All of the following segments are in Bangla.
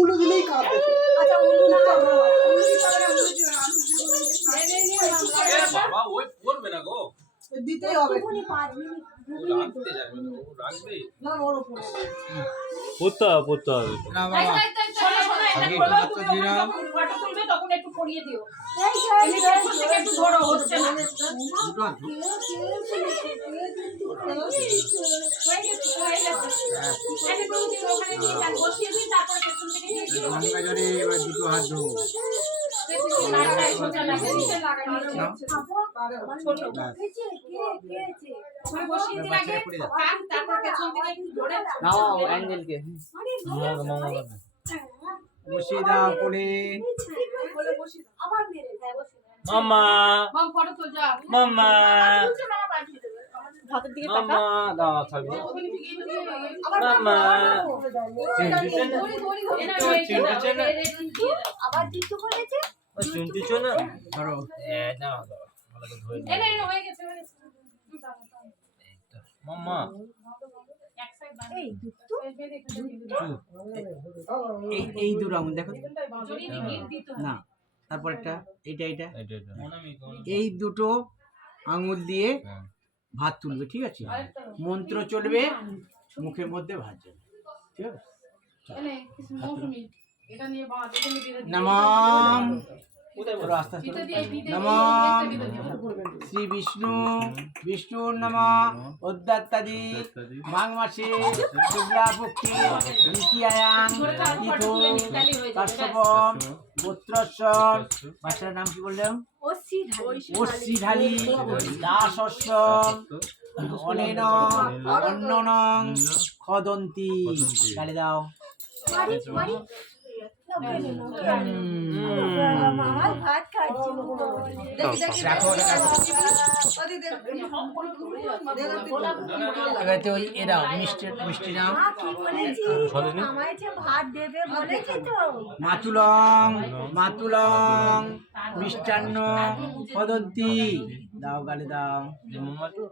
উলু দিলেই কাঁদবে। আচ্ছা উলু না বাবা ওই পড়বে না গো, দিতেই হবে। 5 মিনিট রাখতে যাবে না, ও রাখবে না ওর উপরে পড়তে হবে না বাবা আগে ভাত দিলাম ফটো তুলবে তখন একটু পরিয়ে দিও। এই এমনি পেছন থেকে একটু ধরো, হচ্ছে না। দুটো হাত হয়ে গেছে, হয়ে গেছে। একে তো দিন ওখানে দিয়ে যান, বসিয়ে দিন, তারপরে পেছন থেকে দিয়ে দিও। গঙ্গা জলে এবার দুটো হাত ধোবো পেছন থেকে লাগাই, সোজা লাগাই, নিচে লাগাই, নিচে। ছোট। ওখানে বসিয়ে দিন আগে, হাত, তারপর পেছন থেকে একটু ধরে নাও অ্যাঞ্জেলকে বসিয়ে দাও কোলে বলে বসিয়ে দাও। আবার মেরে দেয় বসে মামা মাম ফটো তুল যাও। মামা তুলছে মামা পাঠিয়ে দেবে। হাতের দিকে মামা দাও থাকবে ওখানে থেকে এই দিকে মামা আবার দিতে করেছে ও শুনতে চো না ধরো দাও দাও ভালো করে ধরে এনে এনে হয়ে গেছে, হয়ে গেছে। মামা এক সাইড এই দুটো এই এই দুটো আঙুল দেখো জড়িয়ে দিয়ে গিট দিতে হবে। না তারপর একটা এইটা এটা এই দুটো আঙুল দিয়ে ভাত তুলবে ঠিক আছে মন্ত্র চলবে মুখের মধ্যে ভাত যাবে ঠিক আছে এনে কিছু মৌসুমি এটা নিয়ে বাঁধ, এটা নিয়ে বেঁধে দিও। নমঃ ধরো আস্তে আস্তে ফিতে দিয়ে ফিতে দিয়ে নমঃ ফিতে দিয়ে দিও। শ্রী বিষ্ণু বিষ্ণুর নমঃ অদ্যাত্তাদি মাঘ মাসে শুক্লা পক্ষে দ্বিতীয়ায়াং তিথো কাশ্যপম গোত্রস্বর বাচ্চার নাম কি বললাম ওসি ঢালি অশ্রী ঢালি দাসস্য অনেন অন্ননং খদন্তি গালি দাও মারি মারি আমার ভাত খাচ্ছি দেখি দেখি রাখো রাখো ওদি দেখ এবার তো এরা মিষ্টি মিষ্টি নাম মা কি বলেছি আমায় যে ভাত দেবে বলেছি তো মাতুলং মাতুলং মিষ্টান্ন খদন্তি দাও গালি দাও মামা তো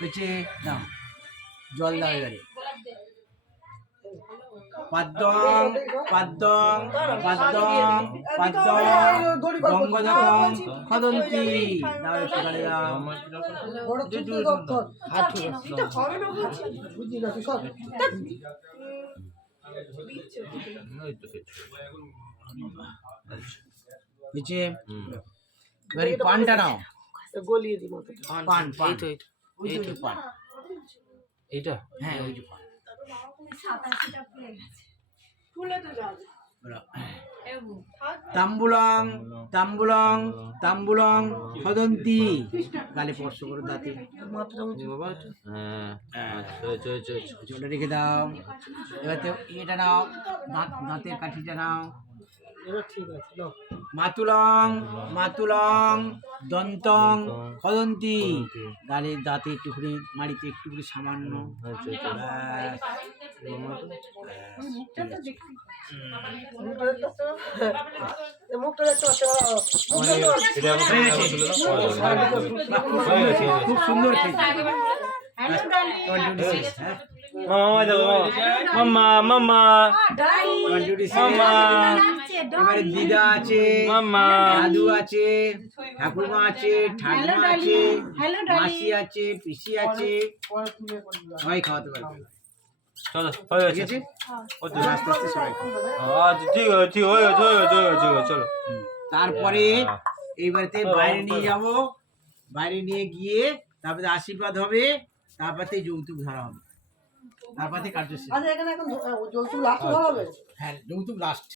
হচ্ছে দাও জল দাও এবারে পাদ্যং পাদ্যং পাদ্যং পাদ্যং গঙ্গদকং খদন্তি দাও একটু গালি দাও বড় চুল দপ্তর হাঁটু এটা হবে না বলছি বুঝি না তুই সব হচ্ছে এবারে পানটা নাও গলিয়ে দি মাথাটা পান পান ওই তো পান এইটা হ্যাঁ ওই যে পান সাতাশিটা পড়ে গেছে বলো। তাম্বুলং তাম্বুলং তাম্বুলং খদন্তি গালে স্পর্শ করো দাঁতে মাথাটা বাবা হ্যাঁ আচ্ছা আচ্ছা আচ্ছা ওটা রেখে দাও এবার তো এটা নাও দাঁতের কাঠিটা নাও এটা ঠিক আছে নাও মাতুলং মাতুলং দন্তং খদন্তি গালে দাঁতে একটুখানি মাড়িতে একটুখানি সামান্য ব্যাস, ব্যাস, ঠিক আছে। মুখটা দেখতে মুখটা দেখতে খুব সুন্দর খেয়েছে মামা দাও মামা মামা মামা এবারে দিদা আছে মামা দাদু আছে ঠাকুরমা আছে ঠাকুমা আছে মাসি আছে পিসি আছে সবাই খাওয়াতে পারবে চলো হয়ে ঠিক গেছে আছে আস্তে আস্তে সবাই খাও। আচ্ছা ঠিক আছে ঠিক হয়ে গেছে হয়ে গেছে হয়ে গেছে হয়ে গেছে, চলো তারপরে এইবারেতে বাইরে নিয়ে যাব বাইরে নিয়ে গিয়ে তারপরে আশীর্বাদ হবে তারপরে যৌতুক ধরা হবে তারপরে কার্য শেষ। আচ্ছা এখানে এখন যৌতুক লাস্ট হবে হ্যাঁ যৌতুক লাস্ট